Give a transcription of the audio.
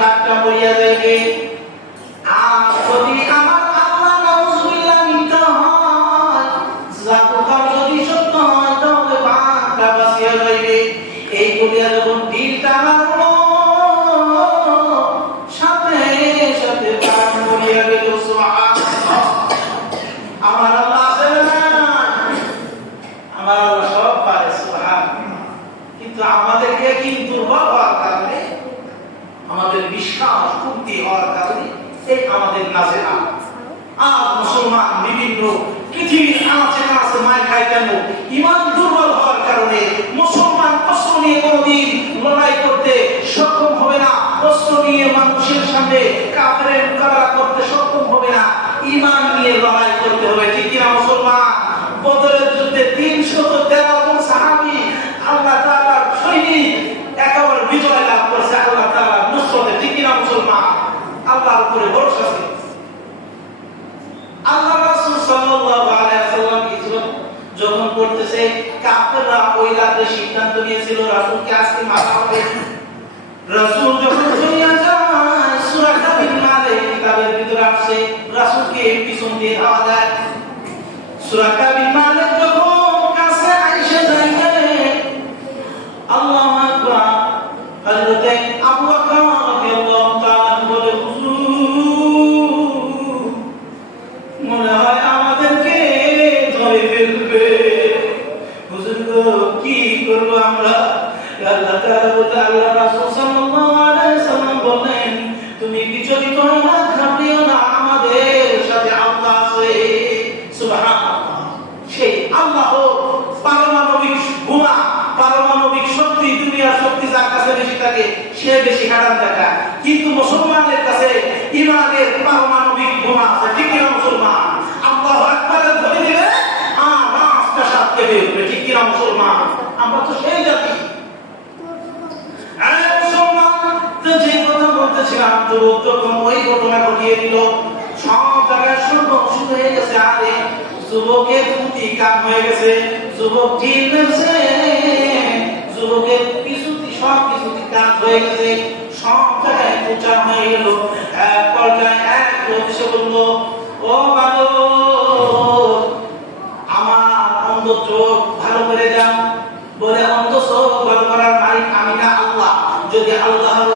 ভাগটা পড়িয়া যাইবে। আর যদি আমার আল্লাহ নাউজুবিল্লাহ মিথ্যা হয়, জাকুকার যদি সত্য হয়, তাহলে ভাগটা বাঁচিয়া যাইবে। এই বলিয়া যখন তীরটা মারলো, সাথে সাথে ভাগ পড়িয়া গেল। সুবহানাল্লাহ। আমার আল্লাহ আছে না? আমার আল্লাহ সব পারে। সুবহানাল্লাহ। কিন্তু আমাদেরকে কিন্তু দুর্বল হওয়ার কারণে, আমাদের বিশ্বাস কমতি হওয়ার কারণে এই আমাদের নাজেহা। আর মুসলমান বিভিন্ন পৃথিবীর আনাচে কানাচে মার খায় কেন? ঈমান দুর্বল হওয়ার কারণে। মুসলমান অস্ত্র নিয়ে কোনদিন লড়াই করতে সক্ষম হবে না, অস্ত্র নিয়ে মানুষের সামনে কাফেরের মোকাবেলা করতে সক্ষম হবে না। ঈমান নিয়ে লড়াই করতে হবে, ঠিক কিনা মুসলমান? বদরের যুদ্ধে 313 জন সাহাবী আল্লাহ তাআলার সৈনিক একেবারে বিজয় লাভ করছে আল্লাহ তাআলার নুসরতে, ঠিক কিনা মুসলমান? আল্লাহর উপরে ভরসা ছিল। আল্লাহ রাসূল সাল্লাল্লাহু আলাইহি ওয়াসাল্লাম যখন করতেছে, কাফেররা ওই রাতে সিদ্ধান্ত নিয়েছিল রাসূলকে আজকে মারা হবে। রাসূল যখন চলিয়া যায়, সূরা কাবির মালিক কিতাবের ভিতরে আসছে, রাসূলকে পিছন দিয়ে ধাওয়া দেয়। সূরা কাবির মালিক যখন কাছে আইসা যায়, আল্লাহু আকবার, হযরতে আবু বকর রাদিয়াল্লাহু তাআলা বলে, হুজুর মনে হয় আমাদেরকে ধরে ফেলবে। হুজুর গো, কি করব আমরা? আল্লাহ তাআলা বলে, আল্লাহ রাসূল সাল্লাল্লাহু আলাইহি ওয়াসাল্লাম বলেন, তুমি বিচলিত হও না, ঘাবড়িও না, আমাদের সাথে আল্লাহ আছে। সুবহানাল্লাহ। সেই আল্লাহ পারমাণবিক বোমা, পারমাণবিক শক্তি, দুনিয়ার শক্তি যার কাছে বেশি থাকে সে বেশি হারাম দেখায়। কিন্তু মুসলমানের কাছে ঈমানের পারমাণবিক বোমা আছে, ঠিক কিনা মুসলমান? আল্লাহু আকবারের ধ্বনি দিলে রাস্তা সাথে বের হবে, ঠিক কিনা মুসলমান? আমরা তো সেই জাতি। আরে মুসলমান, তো যে কথা বলতেছিলাম, যুবক যখন ওই ঘটনা ঘটিয়ে দিল, সব জায়গায় সর্বনাশ হয়ে গেছে। আরে যুবকের প্রতি কাম হয়ে গেছে, যুবক ঠিক হয়েছে, যুবকের পিছুতি সব কিছুতে কাজ হয়ে গেছে, সব জায়গায় প্রচার হয়ে গেল। এক পর্যায়ে এক লোক এসে বলল, ও বালক, আমার অন্ধ চোখ ভালো করে দাও। বলে, অন্ধ চোখ ভালো করার মালিক আমি না, আল্লাহ। যদি আল্লাহ